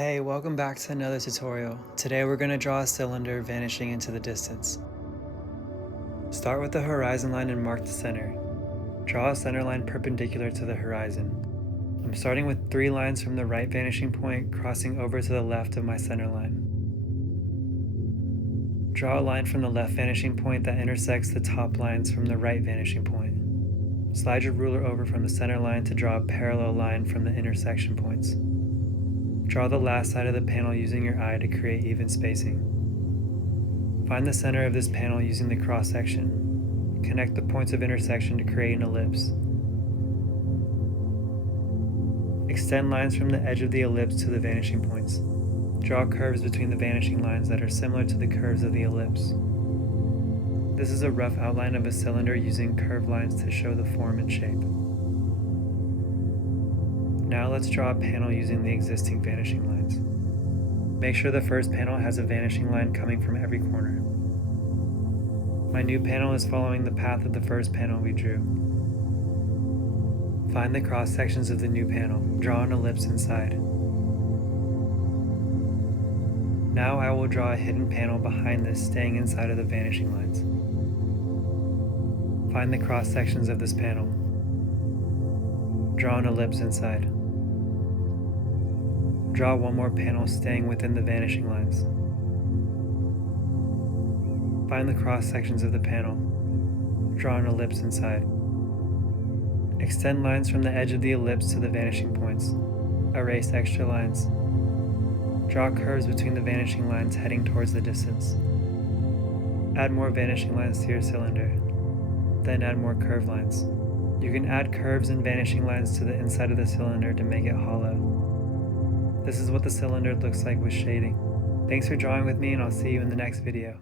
Hey, welcome back to another tutorial. Today we're going to draw a cylinder vanishing into the distance. Start with the horizon line and mark the center. Draw a center line perpendicular to the horizon. I'm starting with 3 lines from the right vanishing point crossing over to the left of my center line. Draw a line from the left vanishing point that intersects the top lines from the right vanishing point. Slide your ruler over from the center line to draw a parallel line from the intersection points. Draw the last side of the panel using your eye to create even spacing. Find the center of this panel using the cross section. Connect the points of intersection to create an ellipse. Extend lines from the edge of the ellipse to the vanishing points. Draw curves between the vanishing lines that are similar to the curves of the ellipse. This is a rough outline of a cylinder using curved lines to show the form and shape. Now let's draw a panel using the existing vanishing lines. Make sure the first panel has a vanishing line coming from every corner. My new panel is following the path of the first panel we drew. Find the cross sections of the new panel. Draw an ellipse inside. Now I will draw a hidden panel behind this, staying inside of the vanishing lines. Find the cross sections of this panel. Draw an ellipse inside. Draw one more panel staying within the vanishing lines. Find the cross sections of the panel. Draw an ellipse inside. Extend lines from the edge of the ellipse to the vanishing points. Erase extra lines. Draw curves between the vanishing lines heading towards the distance. Add more vanishing lines to your cylinder. Then add more curved lines. You can add curves and vanishing lines to the inside of the cylinder to make it hollow. This is what the cylinder looks like with shading. Thanks for drawing with me, and I'll see you in the next video.